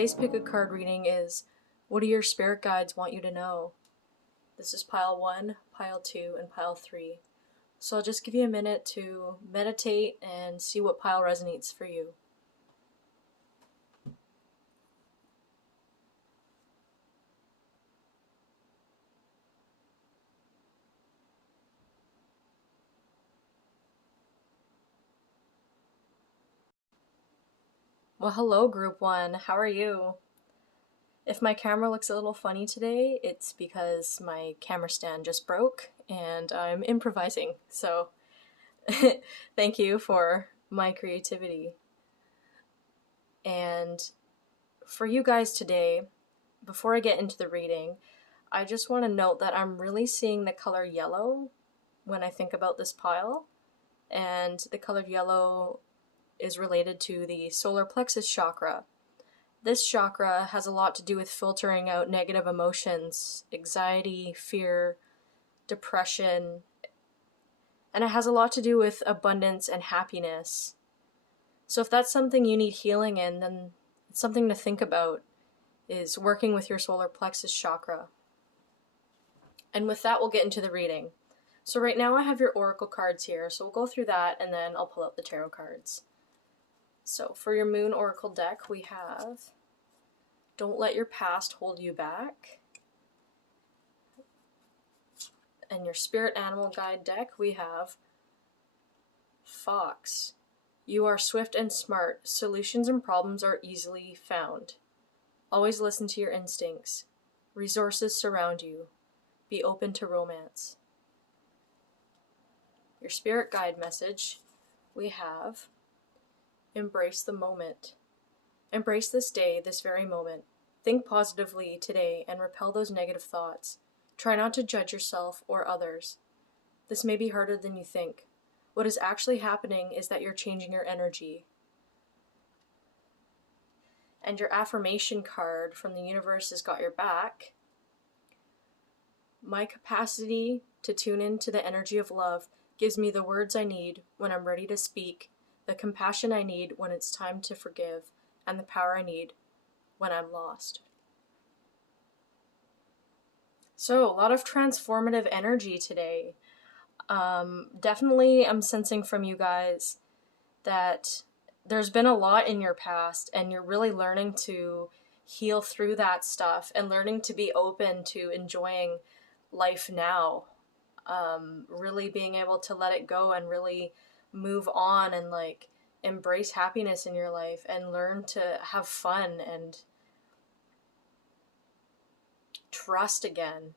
Today's pick a card reading is, what do your spirit guides want you to know? This is pile 1, pile 2, and pile 3. So I'll just give you a minute to meditate and see what pile resonates for you. Well, hello group 1, how are you? If my camera looks a little funny today, it's because my camera stand just broke and I'm improvising, so thank you for my creativity. And for you guys today, before I get into the reading, I just want to note that I'm really seeing the color yellow when I think about this pile, and the color yellow is related to the solar plexus chakra. This chakra has a lot to do with filtering out negative emotions, anxiety, fear, depression, and it has a lot to do with abundance and happiness. So if that's something you need healing in, then it's something to think about, is working with your solar plexus chakra. And with that, we'll get into the reading. So right now I have your oracle cards here, so we'll go through that and then I'll pull out the tarot cards. So for your moon oracle deck, we have Don't Let Your Past Hold You Back. And your spirit animal guide deck, we have Fox. You are swift and smart. Solutions and problems are easily found. Always listen to your instincts. Resources surround you. Be open to romance. Your spirit guide message, we have Embrace the moment. Embrace this day, this very moment. Think positively today and repel those negative thoughts. Try not to judge yourself or others. This may be harder than you think. What is actually happening is that you're changing your energy. And your affirmation card from the universe has got your back. My capacity to tune into the energy of love gives me the words I need when I'm ready to speak, the compassion I need when it's time to forgive, and the power I need when I'm lost. So, a lot of transformative energy today. Definitely I'm sensing from you guys that there's been a lot in your past and you're really learning to heal through that stuff and learning to be open to enjoying life now. Really being able to let it go and really move on and like embrace happiness in your life and learn to have fun and trust again.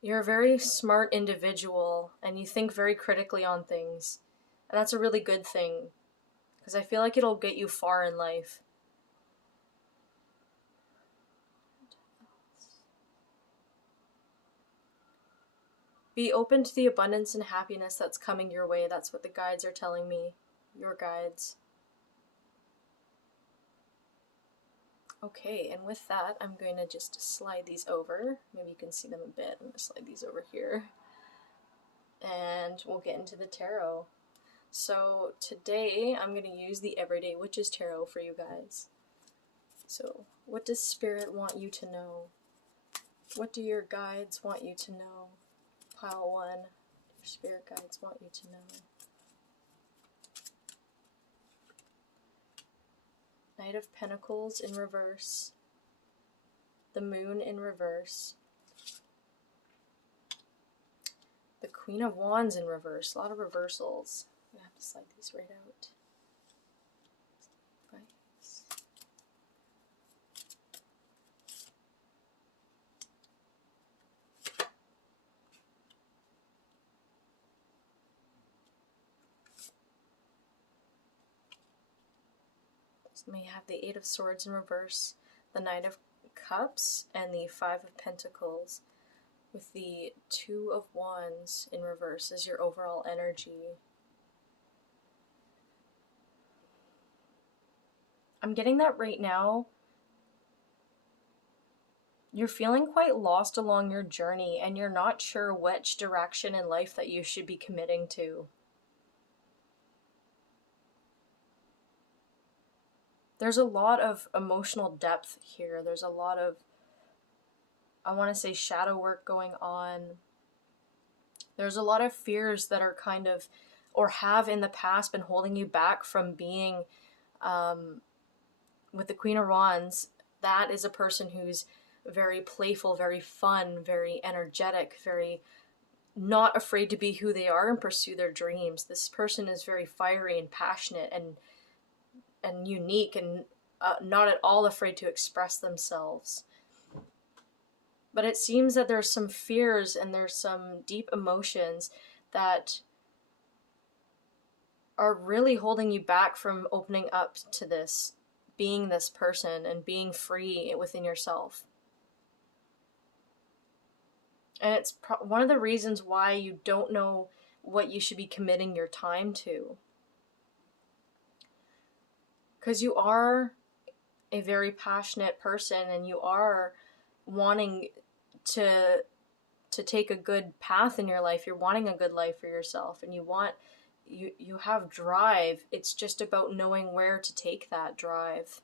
You're a very smart individual and you think very critically on things. And that's a really good thing because I feel like it'll get you far in life. Be open to the abundance and happiness that's coming your way. That's what the guides are telling me. Your guides. Okay, and with that, I'm going to just slide these over. Maybe you can see them a bit. I'm going to slide these over here. And we'll get into the tarot. So today, I'm going to use the Everyday Witches Tarot for you guys. So, what does Spirit want you to know? What do your guides want you to know? Pile 1, your spirit guides want you to know. Knight of Pentacles in reverse. The Moon in reverse. The Queen of Wands in reverse. A lot of reversals. I'm going to have to slide these right out. We have the Eight of Swords in reverse, the Knight of Cups, and the Five of Pentacles, with the Two of Wands in reverse as your overall energy. I'm getting that right now. You're feeling quite lost along your journey, and you're not sure which direction in life that you should be committing to. There's a lot of emotional depth here. There's a lot of, I want to say, shadow work going on. There's a lot of fears that are kind of, or have in the past been holding you back from being, with the Queen of Wands. That is a person who's very playful, very fun, very energetic, very not afraid to be who they are and pursue their dreams. This person is very fiery and passionate and unique, and not at all afraid to express themselves. But it seems that there's some fears and there's some deep emotions that are really holding you back from opening up to this, being this person and being free within yourself. And it's one of the reasons why you don't know what you should be committing your time to. Because you are a very passionate person, and you are wanting to take a good path in your life. You're wanting a good life for yourself, and you have drive. It's just about knowing where to take that drive.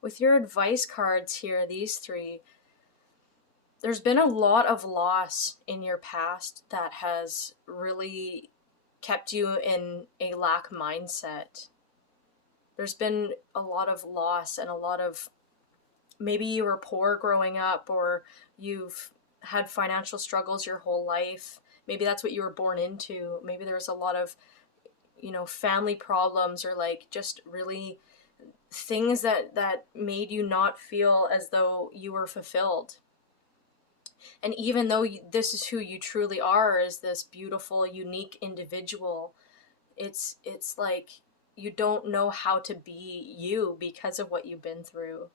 With your advice cards here, these three, there's been a lot of loss in your past that has really kept you in a lack mindset. There's been a lot of loss and a lot of, maybe you were poor growing up, or you've had financial struggles your whole life. Maybe that's what you were born into. Maybe there's a lot of, family problems, or like just really things that made you not feel as though you were fulfilled. And even though this is who you truly are, as this beautiful, unique individual, it's like you don't know how to be you because of what you've been through.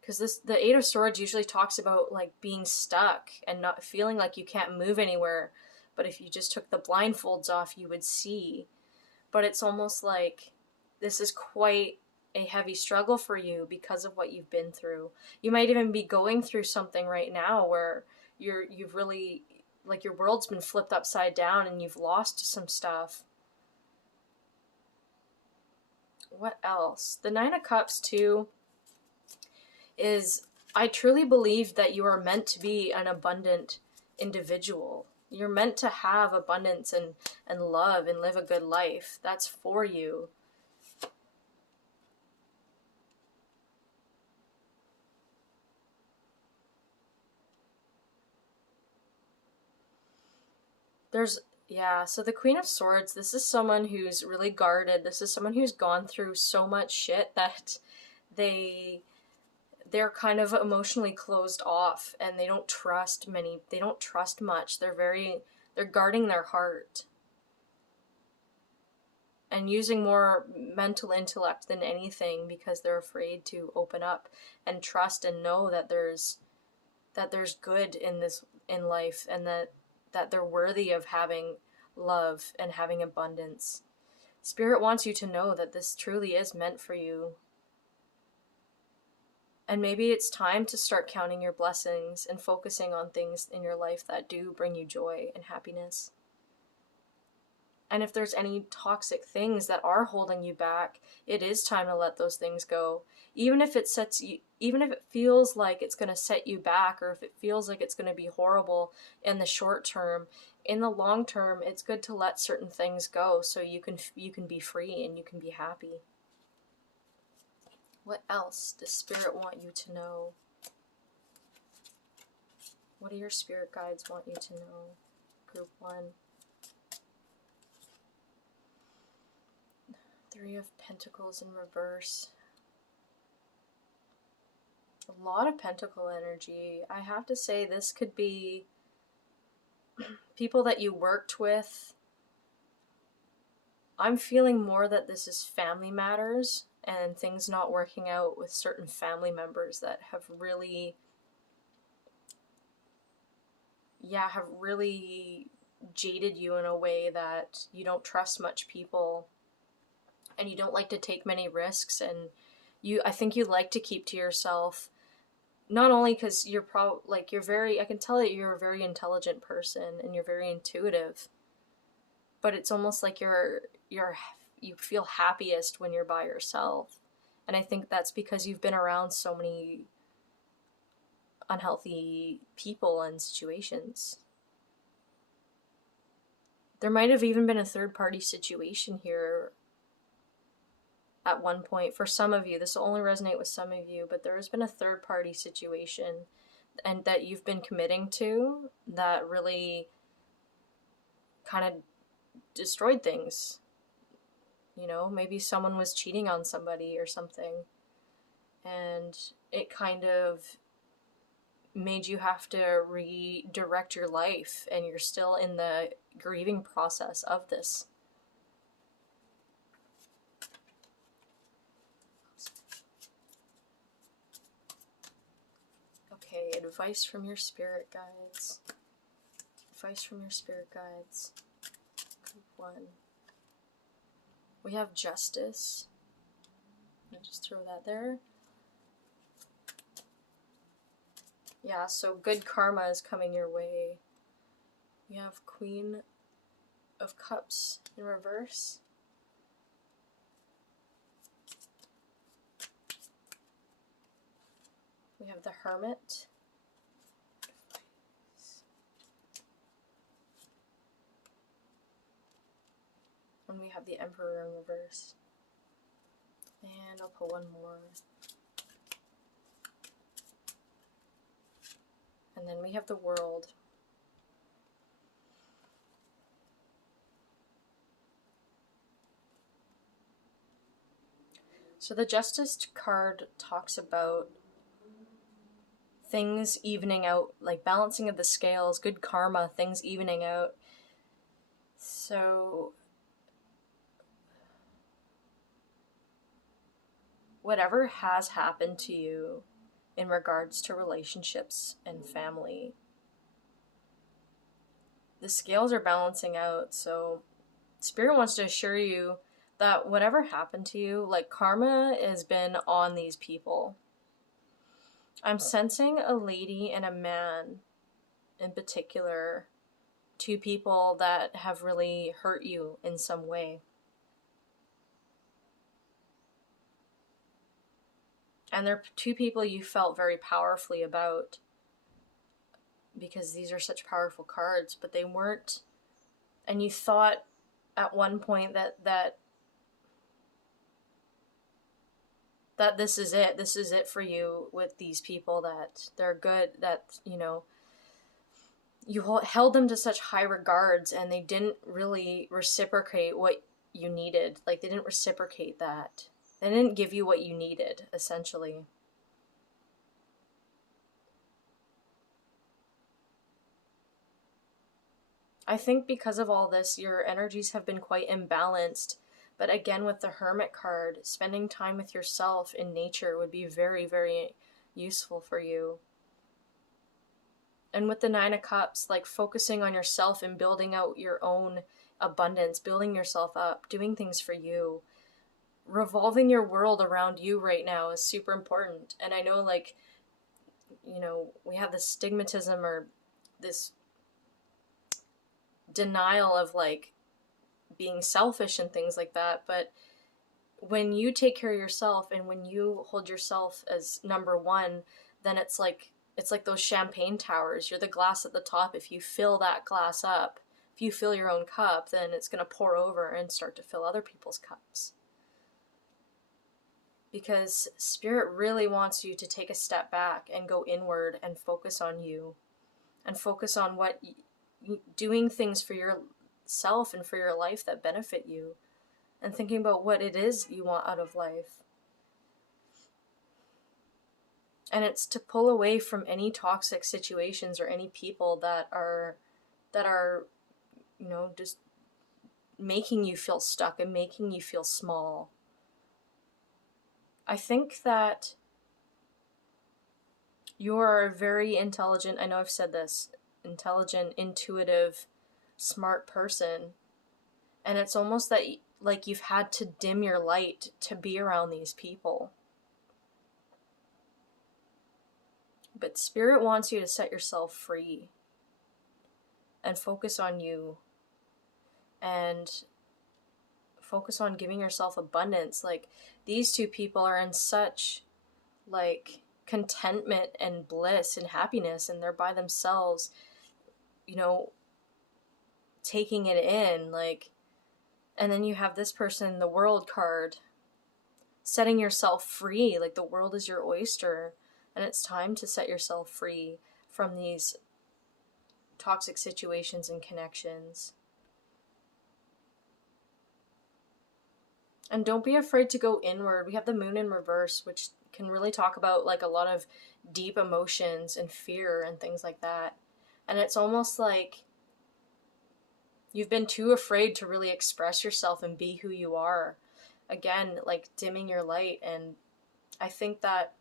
Because the Eight of Swords usually talks about like being stuck and not feeling like you can't move anywhere. But if you just took the blindfolds off, you would see. But it's almost like this is quite a heavy struggle for you because of what you've been through. You might even be going through something right now where you've really, like, your world's been flipped upside down and you've lost some stuff. What else? The Nine of Cups too is, I truly believe that you are meant to be an abundant individual. You're meant to have abundance and love and live a good life. That's for you. So the Queen of Swords, this is someone who's really guarded. This is someone who's gone through so much shit that they're kind of emotionally closed off, and they don't trust much. They're guarding their heart and using more mental intellect than anything, because they're afraid to open up and trust and know that there's good in life, and that they're worthy of having love and having abundance. Spirit wants you to know that this truly is meant for you. And maybe it's time to start counting your blessings and focusing on things in your life that do bring you joy and happiness. And if there's any toxic things that are holding you back, it is time to let those things go. Even if it feels like it's going to set you back, or if it feels like it's going to be horrible in the short term, in the long term, it's good to let certain things go so you can be free and you can be happy. What else does Spirit want you to know? What do your spirit guides want you to know? Group 1. Three of Pentacles in reverse. A lot of pentacle energy. I have to say, this could be people that you worked with. I'm feeling more that this is family matters and things not working out with certain family members that have really jaded you in a way that you don't trust much people and you don't like to take many risks, and I think you like to keep to yourself. Not only because I can tell that you're a very intelligent person and you're very intuitive, but it's almost like you feel happiest when you're by yourself. And I think that's because you've been around so many unhealthy people and situations. There might have even been a third-party situation here at one point. For some of you, this will only resonate with some of you, but there has been a third-party situation and that you've been committing to that really kind of destroyed things. You know, maybe someone was cheating on somebody or something, and it kind of made you have to redirect your life, and you're still in the grieving process of this. Okay, advice from your spirit guides. Advice from your spirit guides. Group 1. We have justice. I'll just throw that there. Yeah, so good karma is coming your way. We have Queen of Cups in reverse. We have the Hermit. And we have the Emperor in reverse. And I'll put one more. And then we have the World. So the Justice card talks about things evening out, like balancing of the scales, good karma, things evening out. So whatever has happened to you in regards to relationships and family, the scales are balancing out. So Spirit wants to assure you that whatever happened to you, like karma has been on these people. I'm sensing a lady and a man in particular, two people that have really hurt you in some way. And they're two people you felt very powerfully about, because these are such powerful cards, but they weren't, and you thought at one point that this is it for you with these people, that they're good, that, you know, you held them to such high regards, and they didn't really reciprocate what you needed. Like, they didn't reciprocate that. They didn't give you what you needed, essentially. I think because of all this, your energies have been quite imbalanced. But again, with the Hermit card, spending time with yourself in nature would be very, very useful for you. And with the Nine of Cups, like focusing on yourself and building out your own abundance, building yourself up, doing things for you, revolving your world around you right now is super important. And I know, like, you know, we have this stigmatism or this denial of like being selfish and things like that, but when you take care of yourself and when you hold yourself as number one, then it's like those champagne towers. You're the glass at the top. If you fill that glass up, if you fill your own cup, then it's going to pour over and start to fill other people's cups. Because Spirit really wants you to take a step back and go inward and focus on you, and focus on what doing things for yourself and for your life that benefit you, and thinking about what it is you want out of life. And it's to pull away from any toxic situations or any people that are, you know, just making you feel stuck and making you feel small. I think that you're a very intelligent, I know I've said this, intelligent, intuitive, smart person. And it's almost that like you've had to dim your light to be around these people. But Spirit wants you to set yourself free and focus on you. and focus on giving yourself abundance. Like, these two people are in such like contentment and bliss and happiness, and they're by themselves, you know, taking it in, like. And then you have this person, the World card, setting yourself free. Like, the world is your oyster, and it's time to set yourself free from these toxic situations and connections. And don't be afraid to go inward. We have the moon in reverse, which can really talk about like a lot of deep emotions and fear and things like that. And it's almost like you've been too afraid to really express yourself and be who you are. Again, like dimming your light. And I think that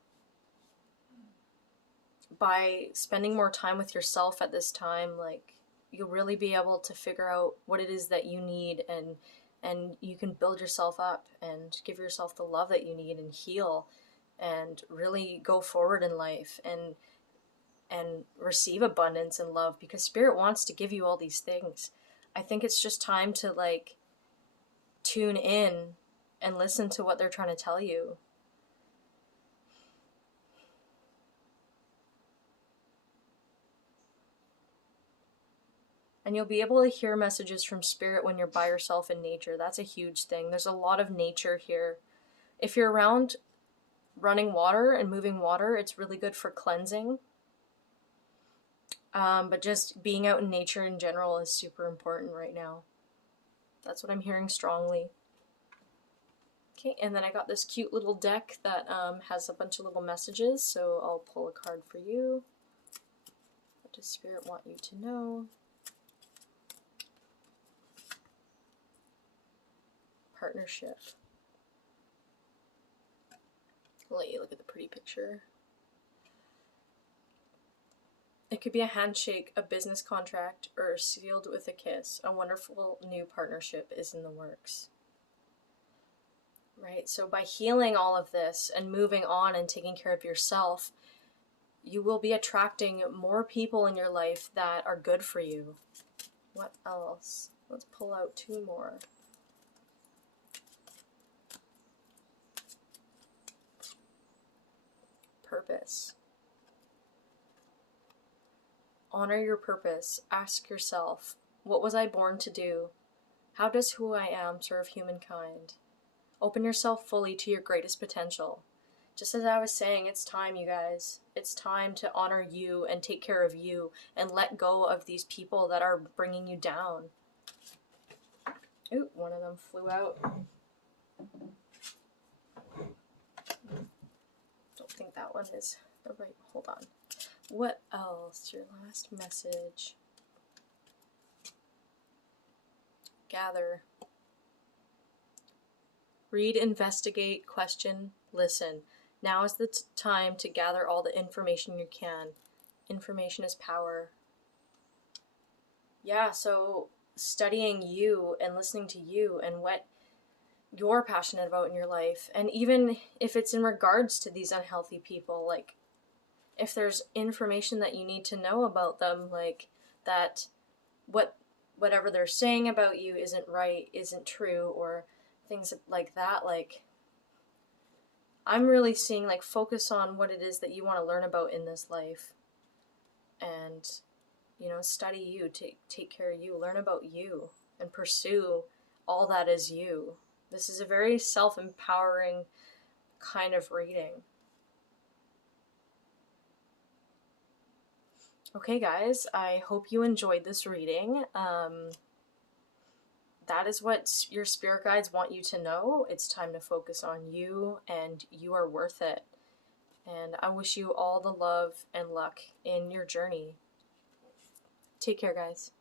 by spending more time with yourself at this time, like, you'll really be able to figure out what it is that you need, and you can build yourself up and give yourself the love that you need and heal and really go forward in life and receive abundance and love, because Spirit wants to give you all these things. I think it's just time to like tune in and listen to what they're trying to tell you. And you'll be able to hear messages from Spirit when you're by yourself in nature. That's a huge thing. There's a lot of nature here. If you're around running water and moving water, it's really good for cleansing. But just being out in nature in general is super important right now. That's what I'm hearing strongly. Okay, and then I got this cute little deck that has a bunch of little messages, so I'll pull a card for you. What does Spirit want you to know? Partnership. I'll let you look at the pretty picture. It could be a handshake, a business contract, or sealed with a kiss. A wonderful new partnership is in the works. Right? So by healing all of this and moving on and taking care of yourself, you will be attracting more people in your life that are good for you. What else? Let's pull out two more. Purpose. Honor your purpose. Ask yourself, what was I born to do? How does who I am serve humankind? Open yourself fully to your greatest potential. Just as I was saying, it's time, you guys. It's time to honor you and take care of you and let go of these people that are bringing you down. Ooh, one of them flew out. Don't think that one is the right. Hold on. What else? Your last message. Gather. Read, investigate, question, listen. Now is the time to gather all the information you can. Information is power. Yeah, so studying you and listening to you and what you're passionate about in your life. And even if it's in regards to these unhealthy people, like, if there's information that you need to know about them, like that whatever they're saying about you isn't right, isn't true, or things like that, like, I'm really seeing, like, focus on what it is that you want to learn about in this life, and, you know, study you, take care of you, learn about you, and pursue all that is you. This is a very self-empowering kind of reading. Okay, guys, I hope you enjoyed this reading. That is what your spirit guides want you to know. It's time to focus on you, and you are worth it. And I wish you all the love and luck in your journey. Take care, guys.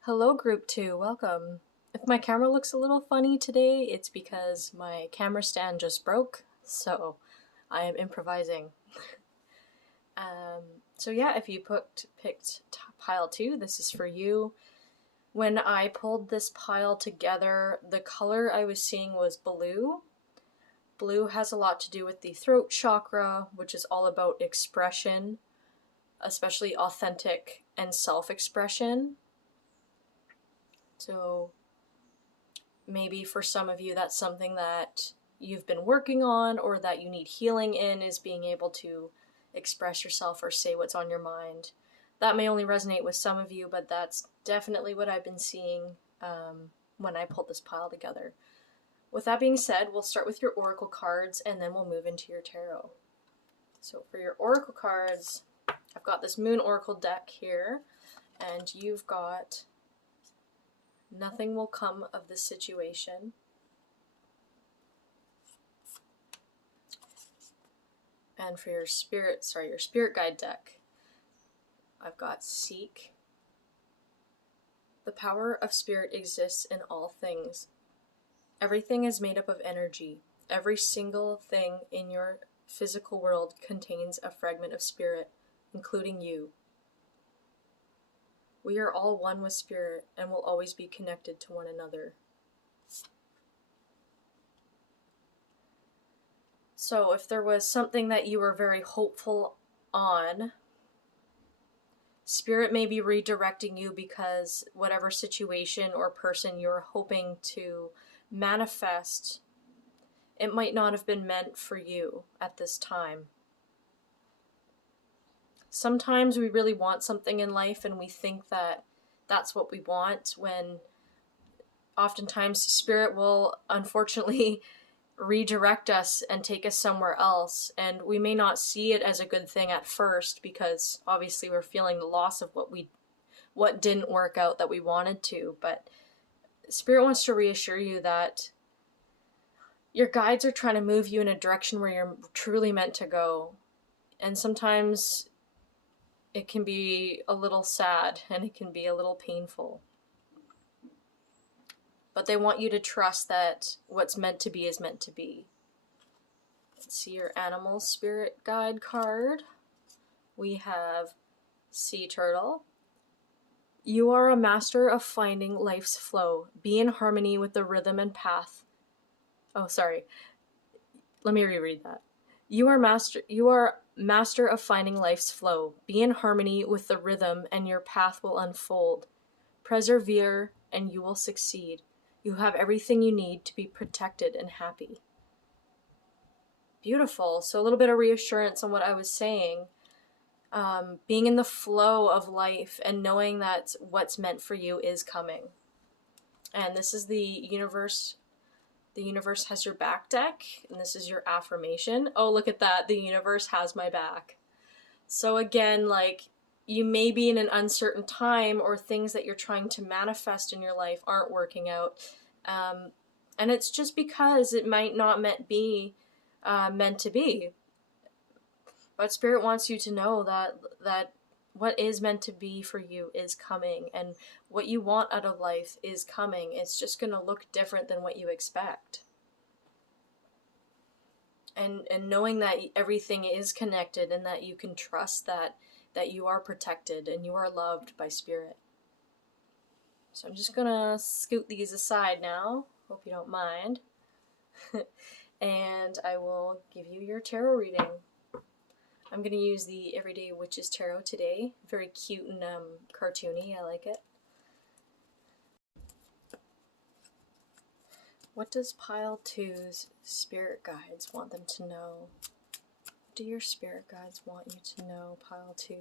Hello, Group 2. Welcome. If my camera looks a little funny today, it's because my camera stand just broke, so I am improvising. So yeah, if you picked pile 2, this is for you. When I pulled this pile together, the color I was seeing was blue. Blue has a lot to do with the throat chakra, which is all about expression, especially authentic and self-expression. So maybe for some of you that's something that you've been working on or that you need healing in, is being able to express yourself or say what's on your mind. That may only resonate with some of you, but that's definitely what I've been seeing when I pulled this pile together. With that being said, we'll start with your oracle cards and then we'll move into your tarot. So for your oracle cards, I've got this Moon Oracle deck here, and you've got nothing will come of this situation. And for your spirit guide deck, I've got seek. The power of spirit exists in all things. Everything is made up of energy. Every single thing in your physical world contains a fragment of spirit, including you. We are all one with spirit and will always be connected to one another. So if there was something that you were very hopeful on, Spirit may be redirecting you because whatever situation or person you're hoping to manifest, it might not have been meant for you at this time. Sometimes we really want something in life and we think that that's what we want, when oftentimes Spirit will unfortunately redirect us and take us somewhere else, and we may not see it as a good thing at first because obviously we're feeling the loss of what didn't work out that we wanted to. But Spirit wants to reassure you that your guides are trying to move you in a direction where you're truly meant to go, and sometimes it can be a little sad and it can be a little painful. But they want you to trust that what's meant to be is meant to be. Let's see your animal spirit guide card. We have sea turtle. You are a master of finding life's flow. Be in harmony with the rhythm and path. Oh, sorry. Let me reread that. You are master of finding life's flow. Be in harmony with the rhythm and your path will unfold. Persevere and you will succeed. You have everything you need to be protected and happy. Beautiful. So a little bit of reassurance on what I was saying. Being in the flow of life and knowing that what's meant for you is coming. And this is the universe. The universe has your back deck, and this is your affirmation. Oh, look at that. The universe has my back. So again, like, you may be in an uncertain time, or things that you're trying to manifest in your life aren't working out. And it's just because it might not meant to be. But Spirit wants you to know that what is meant to be for you is coming, and what you want out of life is coming. It's just going to look different than what you expect. And knowing that everything is connected and that you can trust that you are protected and you are loved by Spirit. So I'm just going to scoot these aside now. Hope you don't mind. And I will give you your tarot reading. I'm going to use the Everyday Witches Tarot today. Very cute and cartoony. I like it. What does Pile 2's spirit guides want them to know? What do your spirit guides want you to know, Pile 2? You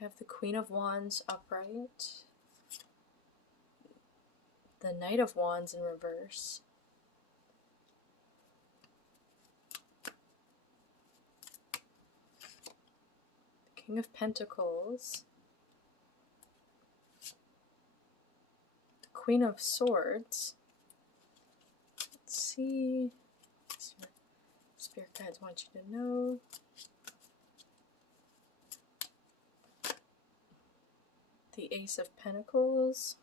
have the Queen of Wands upright, the Knight of Wands in reverse, the King of Pentacles, the Queen of Swords. Let's see what spirit guides want you to know. The Ace of Pentacles,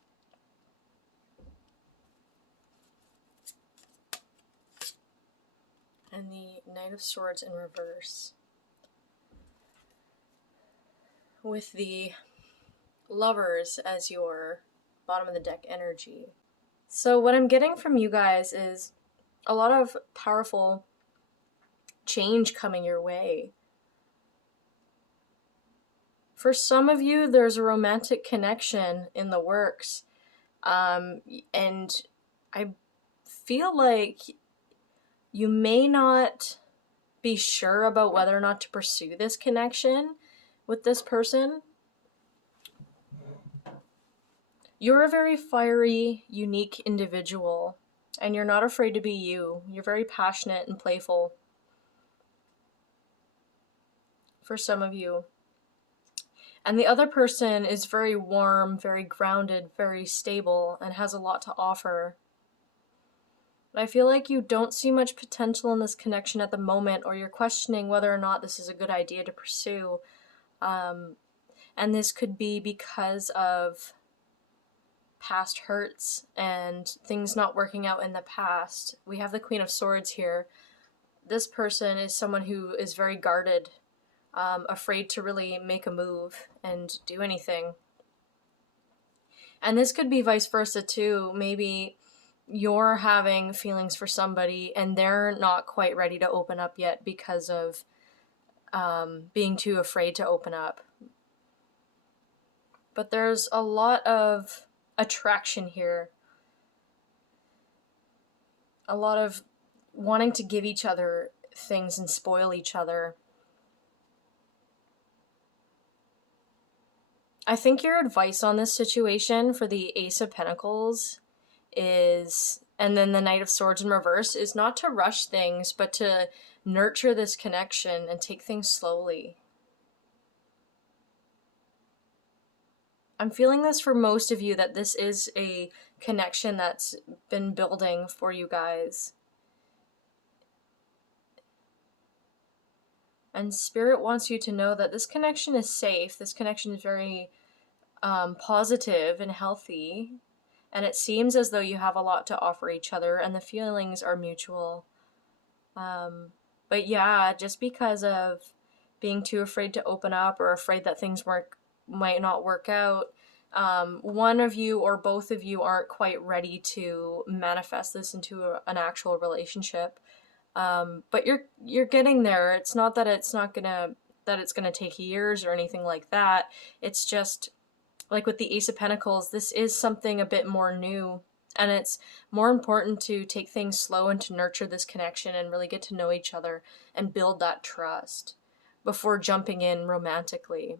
and the Knight of Swords in reverse, with the Lovers as your bottom of the deck energy. So what I'm getting from you guys is a lot of powerful change coming your way. For some of you, there's a romantic connection in the works. And I feel like you may not be sure about whether or not to pursue this connection with this person. You're a very fiery, unique individual, and you're not afraid to be you. You're very passionate and playful. For some of you. And the other person is very warm, very grounded, very stable, and has a lot to offer. But I feel like you don't see much potential in this connection at the moment, or you're questioning whether or not this is a good idea to pursue. And this could be because of past hurts and things not working out in the past. We have the Queen of Swords here. This person is someone who is very guarded, afraid to really make a move and do anything. And this could be vice versa too. Maybe you're having feelings for somebody and they're not quite ready to open up yet because of being too afraid to open up. But there's a lot of attraction here. A lot of wanting to give each other things and spoil each other. I think your advice on this situation for the Ace of Pentacles is, and then the Knight of Swords in reverse, is not to rush things, but to nurture this connection and take things slowly. I'm feeling this for most of you, that this is a connection that's been building for you guys. And Spirit wants you to know that this connection is safe. This connection is very positive and healthy. And it seems as though you have a lot to offer each other and the feelings are mutual. But yeah, just because of being too afraid to open up or afraid that things might not work out, one of you or both of you aren't quite ready to manifest this into an actual relationship. But you're getting there. It's not that it's gonna take years or anything like that. It's just like with the Ace of Pentacles, this is something a bit more new, and it's more important to take things slow and to nurture this connection and really get to know each other and build that trust before jumping in romantically.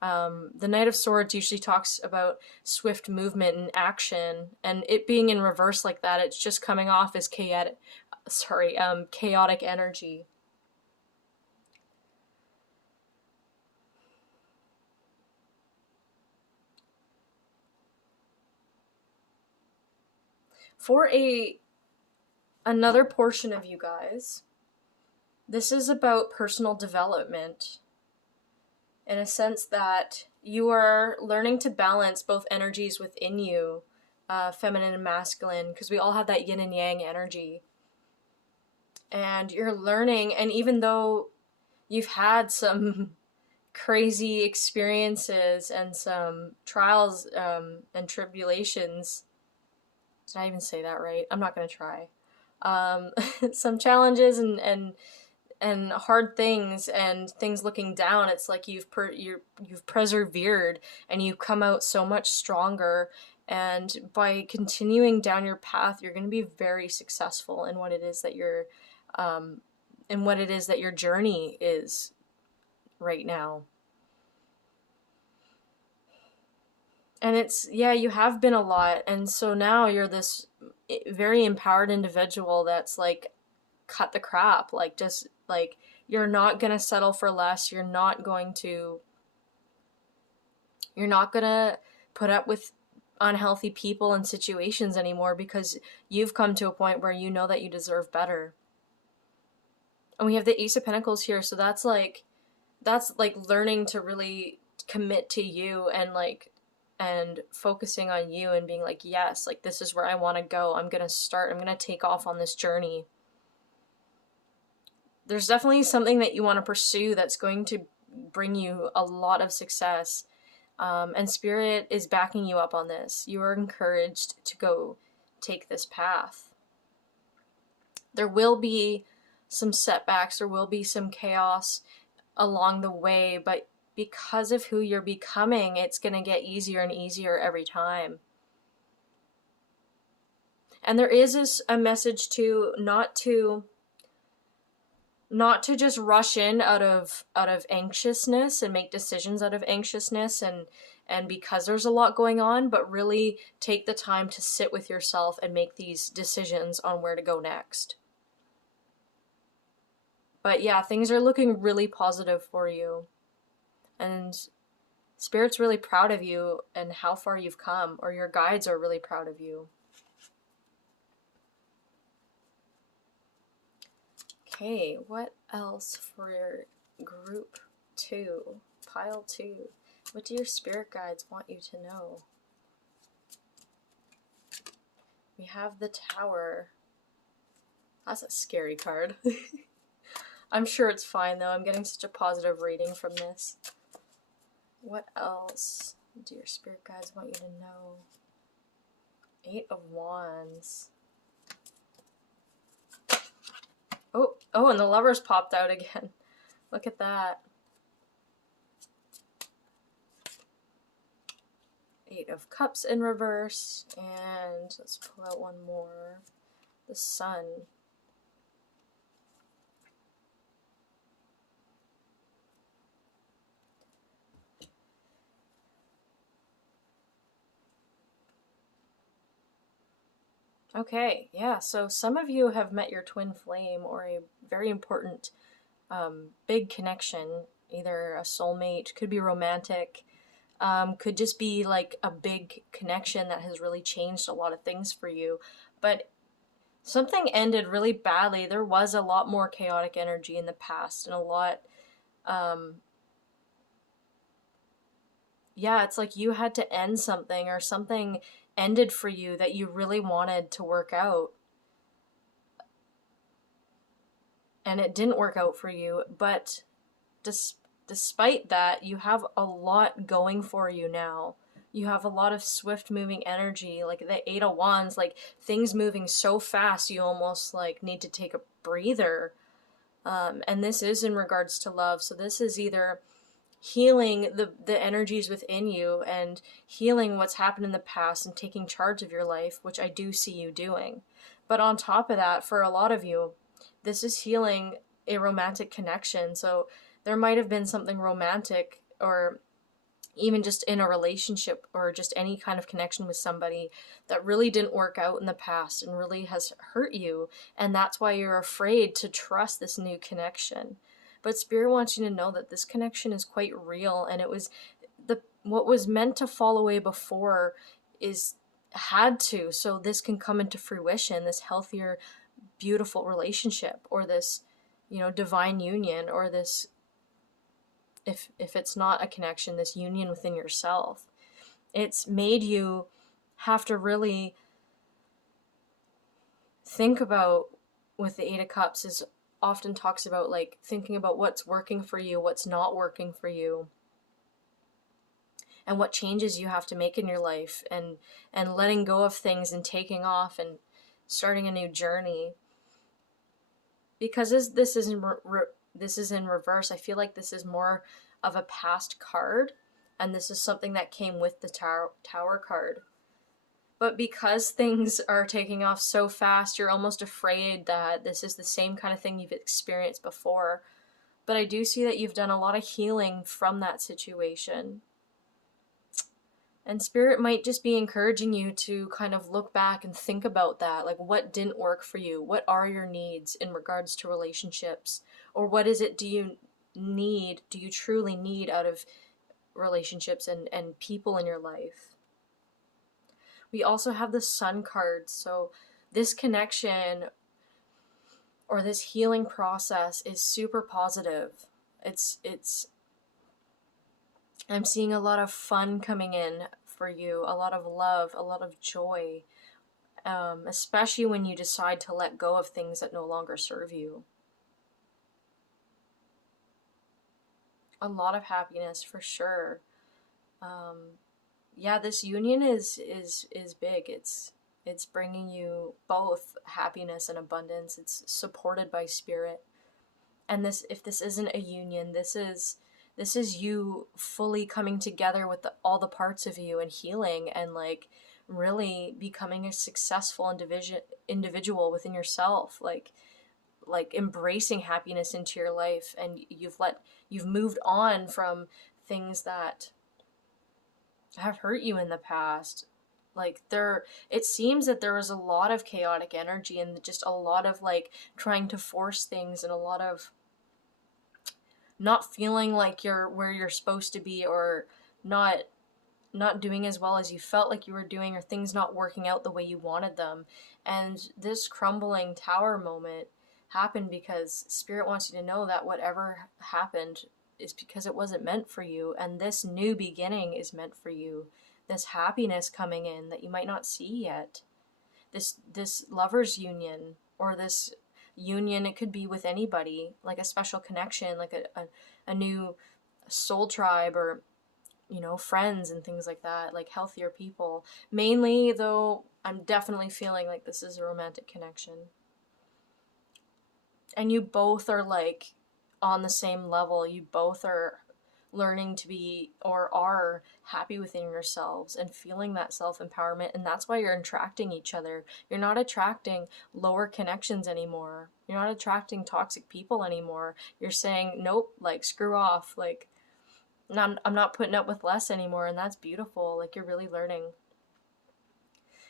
The Knight of Swords usually talks about swift movement and action, and it being in reverse like that, it's just coming off as chaotic energy. For another portion of you guys, this is about personal development, in a sense that you are learning to balance both energies within you, feminine and masculine, because we all have that yin and yang energy. And you're learning, and even though you've had some crazy experiences and some trials and tribulations, did I even say that right? I'm not going to try. Some challenges and hard things and things looking down, it's like you've persevered and you've come out so much stronger, and by continuing down your path you're going to be very successful in what it is that your journey is right now. And it's, yeah, you have been a lot, and so now you're this very empowered individual that's like, cut the crap, like, just like, you're not gonna settle for less. You're not gonna put up with unhealthy people and situations anymore, because you've come to a point where you know that you deserve better. And we have the Ace of Pentacles here, so that's like learning to really commit to you and focusing on you and being like, yes, like, this is where I want to go. I'm going to take off on this journey. There's definitely something that you want to pursue that's going to bring you a lot of success. And Spirit is backing you up on this. You are encouraged to go take this path. There will be some setbacks, there will be some chaos along the way, but because of who you're becoming, it's going to get easier and easier every time. And there is a message to not to just rush in out of anxiousness and make decisions out of anxiousness and because there's a lot going on, but really take the time to sit with yourself and make these decisions on where to go next. But yeah, things are looking really positive for you. And Spirit's really proud of you and how far you've come, or your guides are really proud of you. Okay, what else for your group 2, pile 2? What do your spirit guides want you to know? We have the Tower. That's a scary card. I'm sure it's fine though. I'm getting such a positive reading from this. What else do your spirit guides want you to know? 8 of Wands. Oh, and the Lovers popped out again. Look at that. 8 of Cups in reverse, and let's pull out one more. The Sun. Okay, yeah, so some of you have met your twin flame or a very important big connection, either a soulmate, could be romantic, could just be like a big connection that has really changed a lot of things for you. But something ended really badly. There was a lot more chaotic energy in the past and a lot, yeah, it's like you had to end something or something ended for you that you really wanted to work out. And it didn't work out for you, but despite that, you have a lot going for you now. You have a lot of swift moving energy, like the 8 of Wands, like things moving so fast you almost like need to take a breather. And this is in regards to love. So this is either healing the energies within you and healing what's happened in the past and taking charge of your life, which I do see you doing. But on top of that, for a lot of you, this is healing a romantic connection. So there might have been something romantic or even just in a relationship or just any kind of connection with somebody that really didn't work out in the past and really has hurt you. And that's why you're afraid to trust this new connection. But Spirit wants you to know that this connection is quite real, and it was what was meant to fall away before had to, so this can come into fruition, this healthier, beautiful relationship, or this, divine union, or this, if it's not a connection, this union within yourself. It's made you have to really think about, with the 8 of Cups, is often talks about like thinking about what's working for you, what's not working for you, and what changes you have to make in your life, and letting go of things and taking off and starting a new journey. Because this is in reverse, I feel like this is more of a past card, and this is something that came with the Tower card. But because things are taking off so fast, you're almost afraid that this is the same kind of thing you've experienced before. But I do see that you've done a lot of healing from that situation. And Spirit might just be encouraging you to kind of look back and think about that. Like, what didn't work for you? What are your needs in regards to relationships? Or what is it do you truly need out of relationships and people in your life? We also have the Sun card. So this connection or this healing process is super positive. I'm seeing a lot of fun coming in for you, a lot of love, a lot of joy, especially when you decide to let go of things that no longer serve you. A lot of happiness for sure. Yeah, this union is big. It's bringing you both happiness and abundance. It's supported by Spirit. And if this isn't a union, this is This is you fully coming together with all the parts of you and healing, and like really becoming a successful individual within yourself, like embracing happiness into your life. And you've moved on from things that have hurt you in the past. Like it seems that there was a lot of chaotic energy and just a lot of like trying to force things, and a lot of not feeling like you're where you're supposed to be, or not not doing as well as you felt like you were doing, or things not working out the way you wanted them. And this crumbling tower moment happened because Spirit wants you to know that whatever happened is because it wasn't meant for you, and this new beginning is meant for you. This happiness coming in that you might not see yet. This lover's union, or this union, it could be with anybody, like a special connection, like a new soul tribe, or friends and things like that, like healthier people. Mainly, though, I'm definitely feeling like this is a romantic connection. And you both are like on the same level. You both are learning to be, or are happy within yourselves and feeling that self-empowerment, and that's why you're attracting each other. You're not attracting lower connections anymore. You're not attracting toxic people anymore. You're saying, nope, like screw off, like I'm not putting up with less anymore, and that's beautiful. Like you're really learning.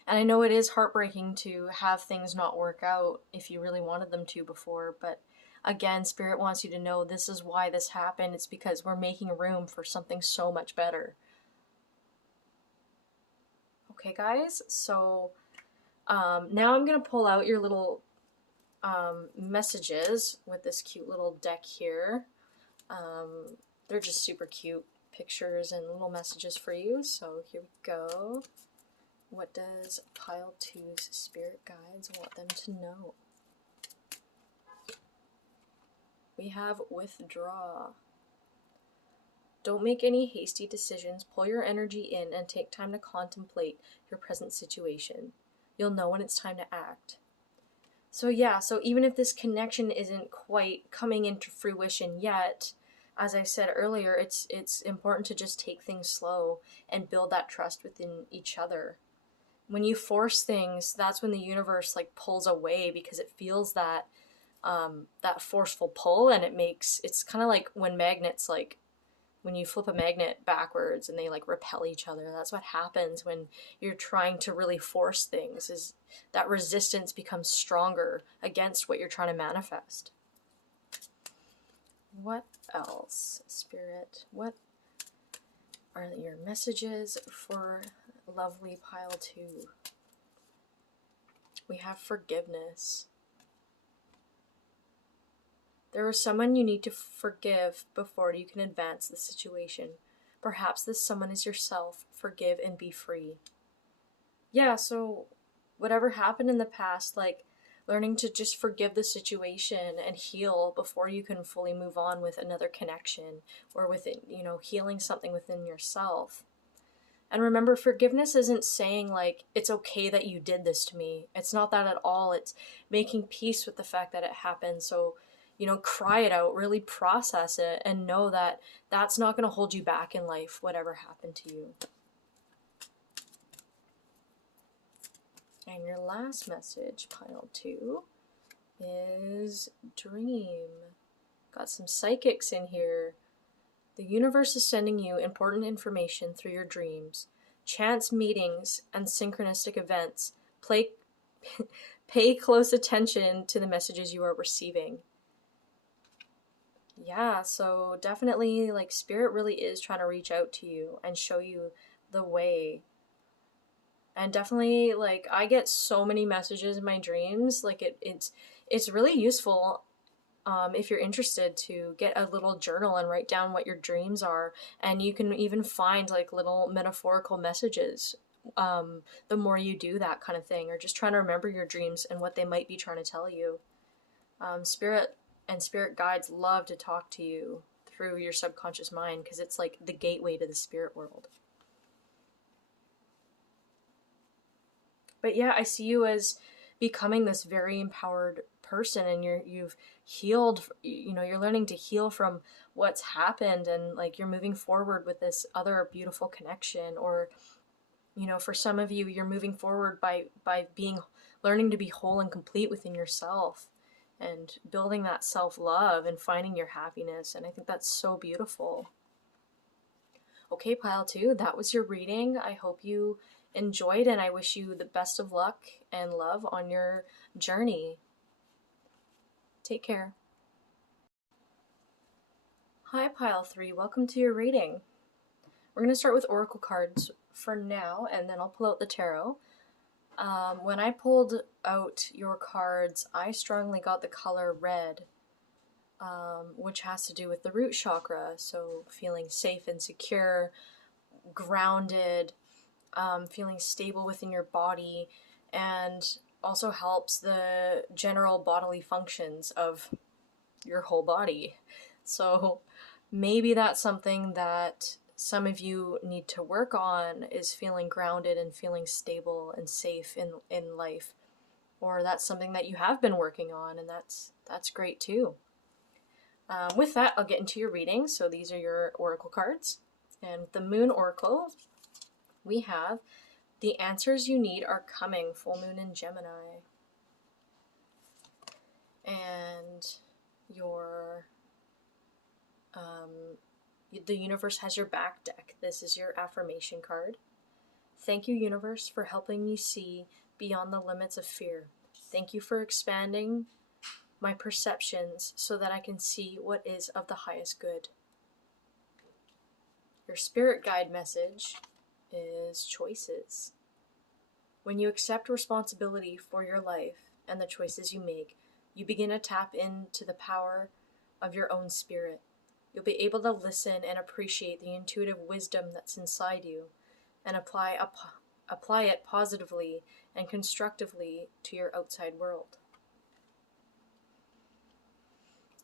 And I know it is heartbreaking to have things not work out if you really wanted them to before, but again, Spirit wants you to know this is why this happened. It's because we're making room for something so much better. Okay, guys, so now I'm going to pull out your little messages with this cute little deck here. They're just super cute pictures and little messages for you. So here we go. What does Pile 2's spirit guides want them to know? We have withdraw. Don't make any hasty decisions. Pull your energy in and take time to contemplate your present situation. You'll know when it's time to act. So yeah, so even if this connection isn't quite coming into fruition yet, as I said earlier, it's important to just take things slow and build that trust within each other. When you force things, that's when the universe like pulls away, because it feels that that forceful pull, and it's kind of like when magnets, like when you flip a magnet backwards and they like repel each other. That's what happens when you're trying to really force things, is that resistance becomes stronger against what you're trying to manifest. What else, Spirit? What are your messages for lovely Pile 2? We have forgiveness. There is someone you need to forgive before you can advance the situation. Perhaps this someone is yourself. Forgive and be free. Yeah, so whatever happened in the past, like learning to just forgive the situation and heal before you can fully move on with another connection, or with it, healing something within yourself. And remember, forgiveness isn't saying like, it's okay that you did this to me. It's not that at all. It's making peace with the fact that it happened. So, cry it out, really process it, and know that that's not going to hold you back in life, whatever happened to you. And your last message, Pile 2, is dream. Got some psychics in here. The universe is sending you important information through your dreams. Chance meetings and synchronistic events. Pay close attention to the messages you are receiving. Yeah, so definitely, like, Spirit really is trying to reach out to you and show you the way. And definitely, like, I get so many messages in my dreams. Like, it's really useful, if you're interested, to get a little journal and write down what your dreams are. And you can even find, like, little metaphorical messages the more you do that kind of thing, or just trying to remember your dreams and what they might be trying to tell you. Spirit and spirit guides love to talk to you through your subconscious mind, because it's like the gateway to the spirit world. But yeah, I see you as becoming this very empowered person, and you've healed, you're learning to heal from what's happened, and like you're moving forward with this other beautiful connection. Or for some of you, you're moving forward by learning to be whole and complete within yourself, and building that self-love and finding your happiness. And I think that's so beautiful. Okay, pile 2, that was your reading. I hope you enjoyed, and I wish you the best of luck and love on your journey. Take care. Hi, pile 3, welcome to your reading. We're going to start with oracle cards for now, and then I'll pull out the tarot. When I pulled out your cards, I strongly got the color red, which has to do with the root chakra. So feeling safe and secure, grounded, feeling stable within your body, and also helps the general bodily functions of your whole body. So maybe that's something that some of you need to work on, is feeling grounded and feeling stable and safe in life. Or that's something that you have been working on, and that's great too. With that, I'll get into your reading. So these are your oracle cards. And with the Moon Oracle, we have the answers you need are coming, full moon in Gemini. And your the universe has your back deck. This is your affirmation card. Thank you, universe, for helping me see beyond the limits of fear. Thank you for expanding my perceptions so that I can see what is of the highest good. Your spirit guide message is choices. When you accept responsibility for your life and the choices you make, you begin to tap into the power of your own spirit. You'll be able to listen and appreciate the intuitive wisdom that's inside you, and apply it positively and constructively to your outside world.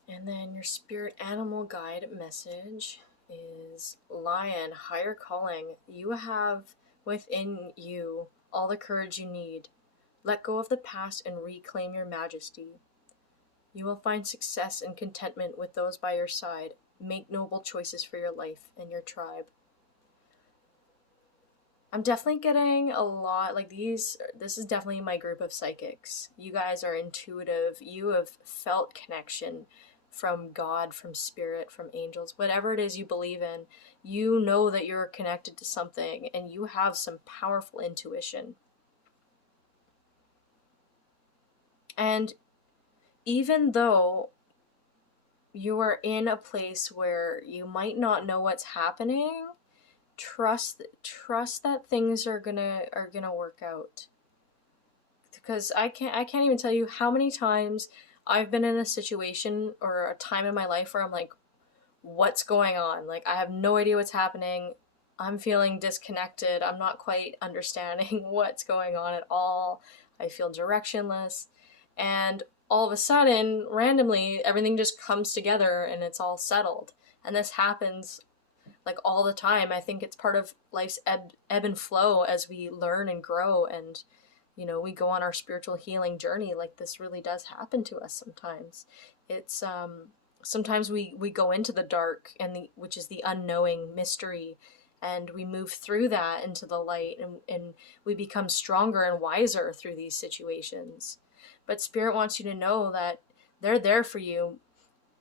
And then your spirit animal guide message is Lion, higher calling. You have within you all the courage you need. Let go of the past and reclaim your majesty. You will find success and contentment with those by your side. Make noble choices for your life and your tribe. I'm definitely getting a lot, like this is definitely my group of psychics. You guys are intuitive. You have felt connection from God, from spirit, from angels, whatever it is you believe in. You know that you're connected to something, and you have some powerful intuition. And even though you are in a place where you might not know what's happening, trust that things are gonna work out. Because I can't even tell you how many times I've been in a situation or a time in my life where I'm like, what's going on? Like, I have no idea what's happening. I'm feeling disconnected. I'm not quite understanding what's going on at all. I feel directionless. And all of a sudden, randomly, everything just comes together and it's all settled. And this happens like all the time. I think it's part of life's ebb and flow as we learn and grow, and we go on our spiritual healing journey. Like, this really does happen to us sometimes. It's sometimes we go into the dark, which is the unknowing mystery, and we move through that into the light, and we become stronger and wiser through these situations. But Spirit wants you to know that they're there for you.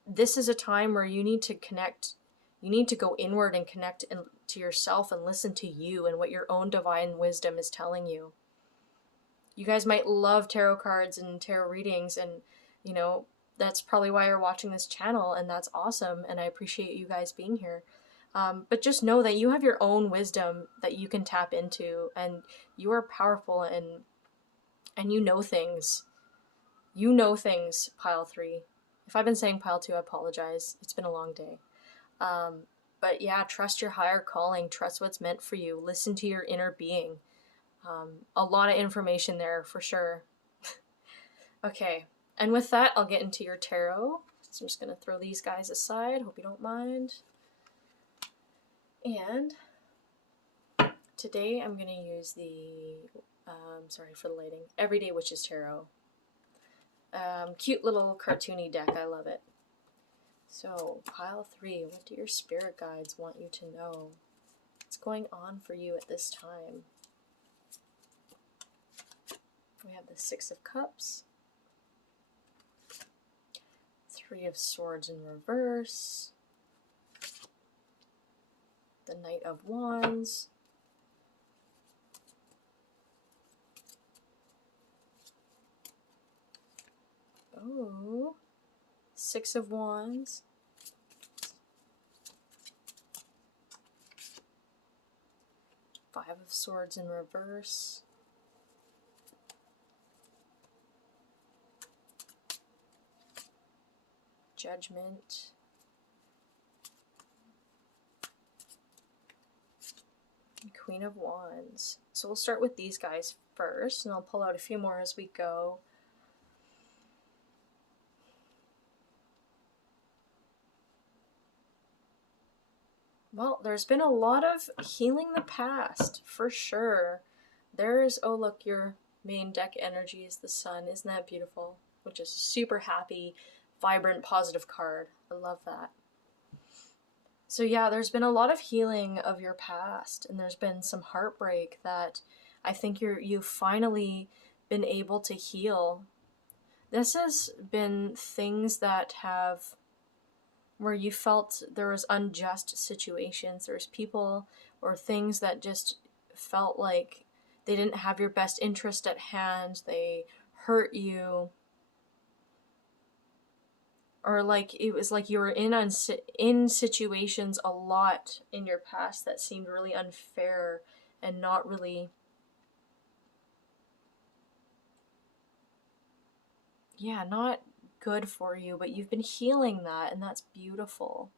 This is a time where you need to connect. You need to go inward and connect to yourself and listen to you and what your own divine wisdom is telling you. You guys might love tarot cards and tarot readings, and that's probably why you're watching this channel, and that's awesome, and I appreciate you guys being here. But just know that you have your own wisdom that you can tap into, and you are powerful, and you know things. You know things, pile 3. If I've been saying pile 2, I apologize. It's been a long day. But yeah, trust your higher calling. Trust what's meant for you. Listen to your inner being. A lot of information there for sure. Okay, and with that, I'll get into your tarot. So I'm just going to throw these guys aside. Hope you don't mind. And today I'm going to use the, sorry for the lighting, Everyday Witches Tarot. Cute little cartoony deck. I love it. So, pile 3, what do your spirit guides want you to know? What's going on for you at this time? We have the 6 of Cups, 3 of Swords in reverse, the Knight of Wands, oh, 6 of Wands, Five of Swords in reverse, Judgment, and Queen of Wands. So we'll start with these guys first, and I'll pull out a few more as we go. Well, there's been a lot of healing the past, for sure. There's, oh look, your main deck energy is the Sun. Isn't that beautiful? Which is a super happy, vibrant, positive card. I love that. So yeah, there's been a lot of healing of your past, and there's been some heartbreak that I think you've finally been able to heal. This has been things that have, where you felt there was unjust situations. There's people or things that just felt like they didn't have your best interest at hand. They hurt you. Or like it was like you were in situations a lot in your past that seemed really unfair and not really, yeah, not good for you, but you've been healing that, and that's beautiful.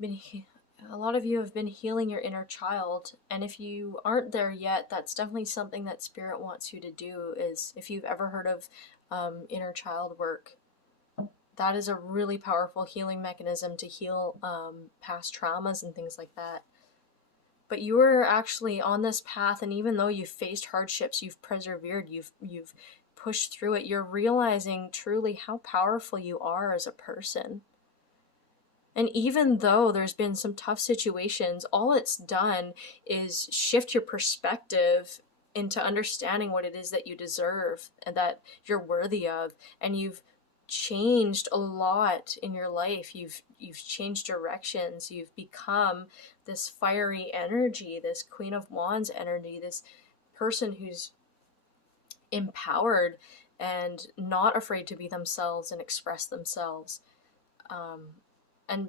A lot of you have been healing your inner child, and if you aren't there yet, that's definitely something that Spirit wants you to do. Is, if you've ever heard of inner child work, that is a really powerful healing mechanism to heal past traumas and things like that. But you are actually on this path, and even though you've faced hardships, you've persevered, you've pushed through it, you're realizing truly how powerful you are as a person. And even though there's been some tough situations, all it's done is shift your perspective into understanding what it is that you deserve and that you're worthy of. And you've changed a lot in your life. You've changed directions. You've become this fiery energy, this Queen of Wands energy, this person who's empowered and not afraid to be themselves and express themselves. And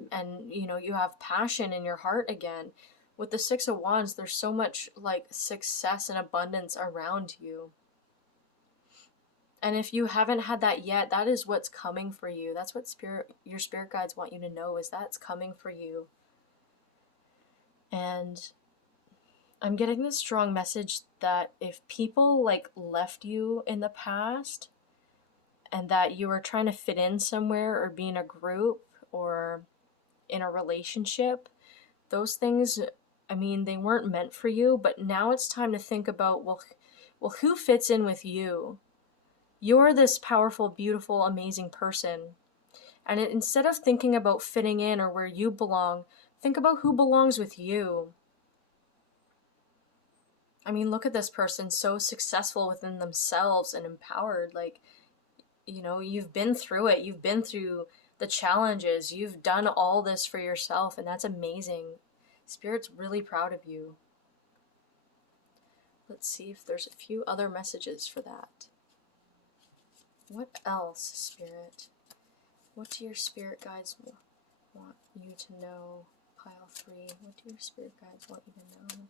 you know, you have passion in your heart again. With the Six of Wands, there's so much like success and abundance around you. And if you haven't had that yet, that is what's coming for you. That's what your spirit guides want you to know, is that's coming for you. And I'm getting this strong message that if people like left you in the past and that you were trying to fit in somewhere or be in a group or in a relationship, those things, I mean, they weren't meant for you, but now it's time to think about, well, who fits in with you? You're this powerful, beautiful, amazing person. And instead of thinking about fitting in or where you belong, think about who belongs with you. I mean, look at this person, so successful within themselves and empowered. Like, you know, you've been through it. You've been through the challenges. You've done all this for yourself, and that's amazing. Spirit's really proud of you. Let's see if there's a few other messages for that. What else, Spirit? What do your spirit guides want you to know? Pile 3. What do your spirit guides want you to know?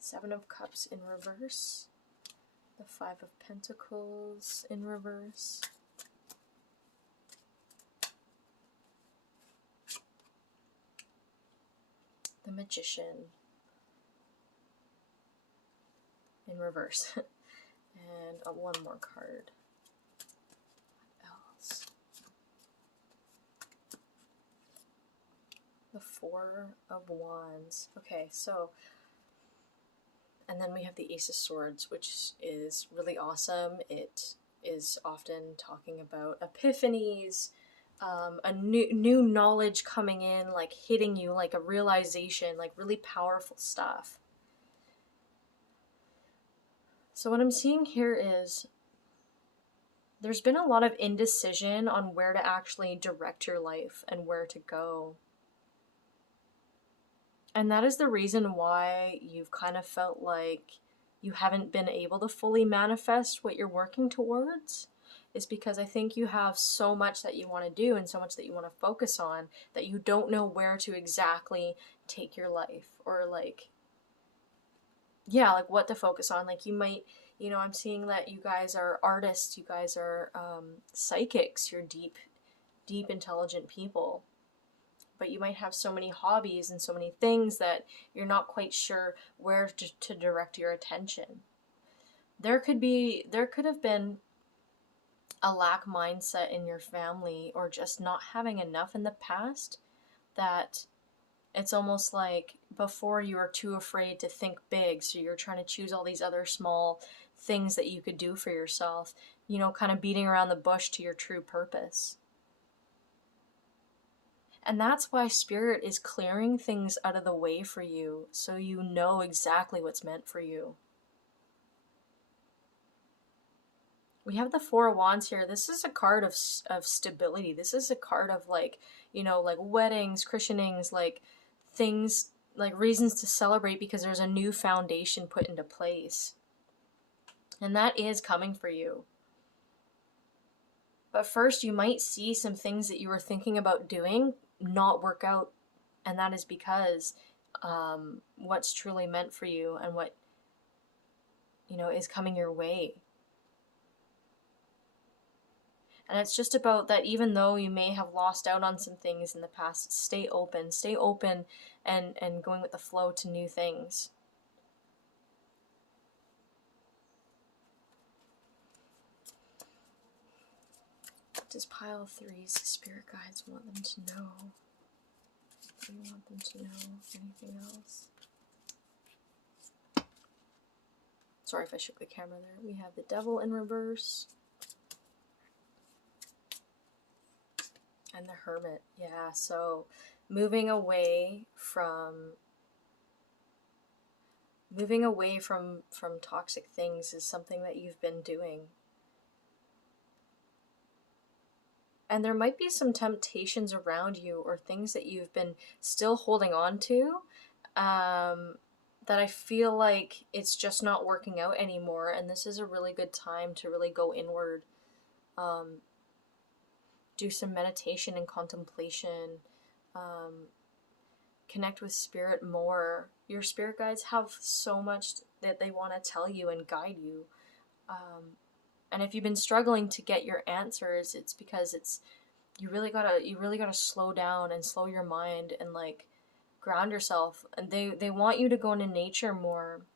7 of Cups in reverse. The 5 of Pentacles in reverse. The Magician in reverse. And one more card. What else? The 4 of Wands. Okay, so, And then we have the Ace of Swords, which is really awesome. It is often talking about epiphanies, a new knowledge coming in, like hitting you, like a realization, like really powerful stuff. So what I'm seeing here is there's been a lot of indecision on where to actually direct your life and where to go. And that is the reason why you've kind of felt like you haven't been able to fully manifest what you're working towards, is because I think you have so much that you want to do and so much that you want to focus on that you don't know where to exactly take your life, or like, yeah, like what to focus on. Like you might, you know, I'm seeing that you guys are artists, you guys are psychics, you're deep, intelligent people. But you might have so many hobbies and so many things that you're not quite sure where to direct your attention. There could have been a lack mindset in your family, or just not having enough in the past, that it's almost like before you were too afraid to think big, so you're trying to choose all these other small things that you could do for yourself, you know, kind of beating around the bush to your true purpose. And that's why Spirit is clearing things out of the way for you, so you know exactly what's meant for you. We have the Four of Wands here. This is a card of stability. This is a card of, like, you know, like weddings, christenings, like things, like reasons to celebrate because there's a new foundation put into place. And that is coming for you. But first, you might see some things that you were thinking about doing not work out, and that is because what's truly meant for you and what, you know, is coming your way. And it's just about that, even though you may have lost out on some things in the past, stay open and going with the flow to new things. What does pile 3's spirit guides want them to know? Do you want them to know anything else? Sorry if I shook the camera there. We have the Devil in reverse. And the Hermit. Yeah, so moving away from toxic things is something that you've been doing. And there might be some temptations around you, or things that you've been still holding on to, that I feel like it's just not working out anymore. And this is a really good time to really go inward. Do some meditation and contemplation. Connect with Spirit more. Your spirit guides have so much that they want to tell you and guide you. And if you've been struggling to get your answers, it's because you really gotta slow down and slow your mind and like ground yourself. And they want you to go into nature more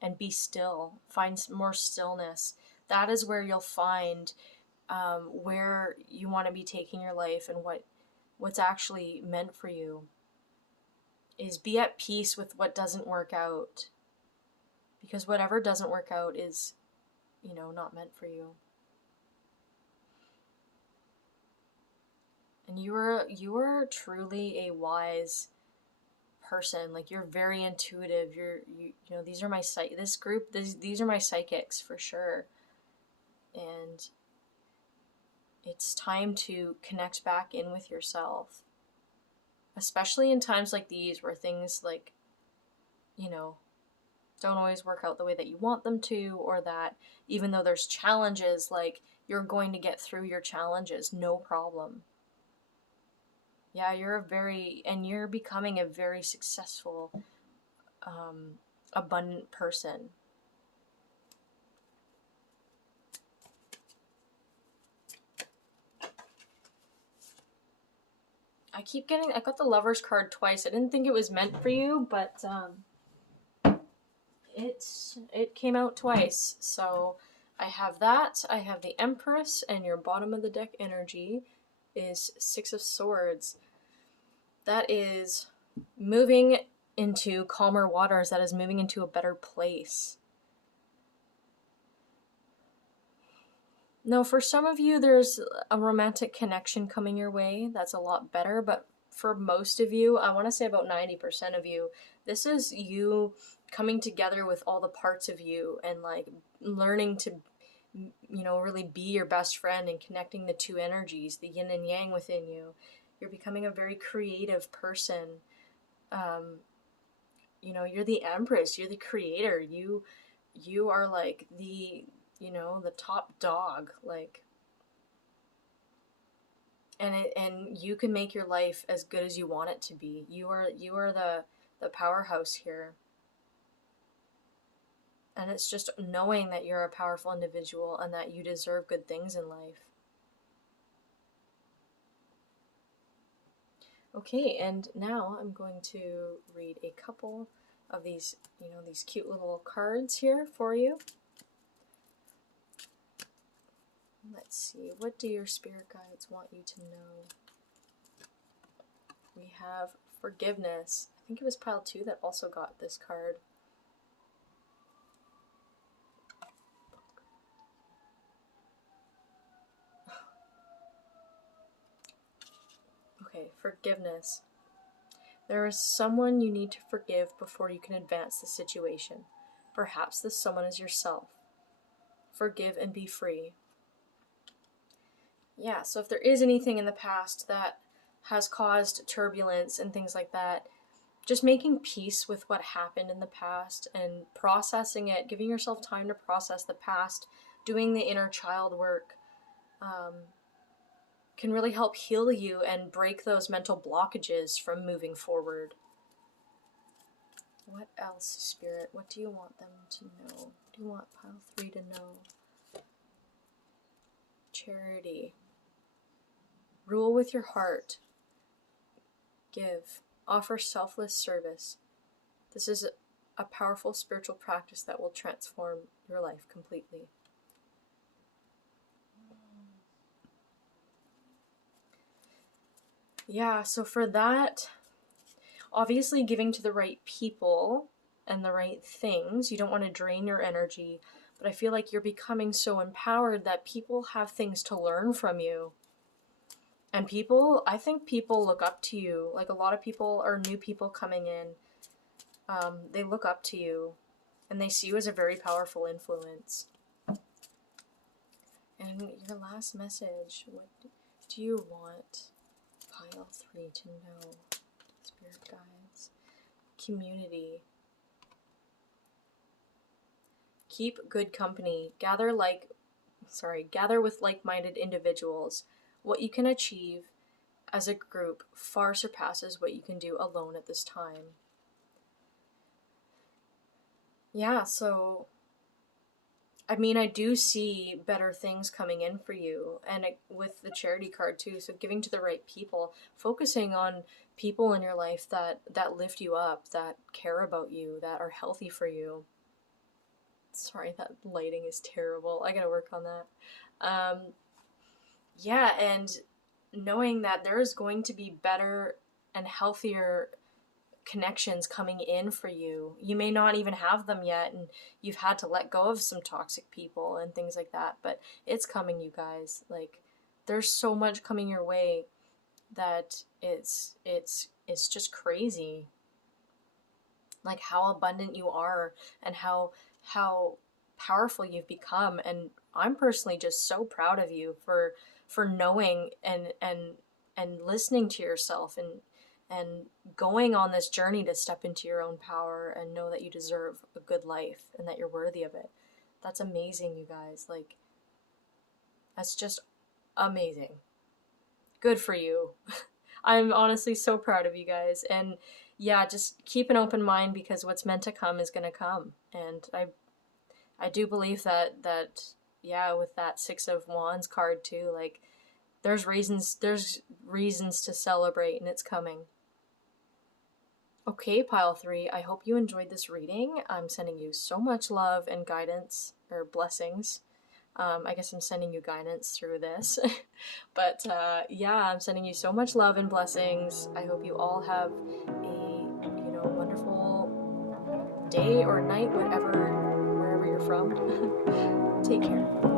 and be still, find more stillness. That is where you'll find where you want to be taking your life, and what's actually meant for you. Is be at peace with what doesn't work out, because whatever doesn't work out is, you know, not meant for you. And you are truly a wise person. Like, you're very intuitive. You know, these are my these are my psychics for sure. And it's time to connect back in with yourself, especially in times like these where things, like, you know, don't always work out the way that you want them to, or that even though there's challenges, like, you're going to get through your challenges, no problem. Yeah, you're becoming a very successful, abundant person. I got the Lover's card twice. I didn't think it was meant for you, but it came out twice. So I have that. I have the Empress, and your bottom of the deck energy is Six of Swords. That is moving into calmer waters, that is moving into a better place. No, for some of you, there's a romantic connection coming your way. That's a lot better. But for most of you, I want to say about 90% of you, this is you coming together with all the parts of you and like learning to, really be your best friend and connecting the two energies, the yin and yang within you. You're becoming a very creative person. You're the empress, you're the creator. You are like the top dog, like, and you can make your life as good as you want it to be. You are the powerhouse here. And it's just knowing that you're a powerful individual and that you deserve good things in life. Okay, and now I'm going to read a couple of these, these cute little cards here for you. Let's see, what do your spirit guides want you to know? We have forgiveness. I think it was pile 2 that also got this card. Okay, forgiveness. There is someone you need to forgive before you can advance the situation. Perhaps this someone is yourself. Forgive and be free. Yeah, so if there is anything in the past that has caused turbulence and things like that, just making peace with what happened in the past and processing it, giving yourself time to process the past, doing the inner child work, can really help heal you and break those mental blockages from moving forward. What else, Spirit? What do you want them to know? What do you want pile 3 to know? Charity. Rule with your heart. Give. Offer selfless service. This is a powerful spiritual practice that will transform your life completely. Yeah, so for that, obviously giving to the right people and the right things. You don't want to drain your energy, but I feel like you're becoming so empowered that people have things to learn from you. And I think people look up to you. Like, a lot of people are new people coming in. They look up to you and they see you as a very powerful influence. And your last message, what do you want pile 3 to know? Spirit guides. Community. Keep good company. Gather with like-minded individuals. What you can achieve as a group far surpasses what you can do alone at this time. Yeah, so I mean, I do see better things coming in for you, and with the charity card too. So giving to the right people, focusing on people in your life that lift you up, that care about you, that are healthy for you. Sorry, that lighting is terrible. I gotta work on that. Yeah, and knowing that there is going to be better and healthier connections coming in for you. You may not even have them yet, and you've had to let go of some toxic people and things like that, but it's coming, you guys. Like, there's so much coming your way that it's just crazy. Like, how abundant you are and how powerful you've become. And I'm personally just so proud of you for knowing and listening to yourself and going on this journey to step into your own power and know that you deserve a good life and that you're worthy of it. That's amazing, you guys. Like, that's just amazing. Good for you. I'm honestly so proud of you guys. And yeah, just keep an open mind, because what's meant to come is going to come. And I do believe that yeah, with that 6 of Wands card too, like, there's reasons to celebrate, and it's coming. Okay, pile 3, I hope you enjoyed this reading. I'm sending you so much love and guidance, or blessings. I guess I'm sending you guidance through this. But yeah, I'm sending you so much love and blessings. I hope you all have a wonderful day or night, wherever you're from. Take care.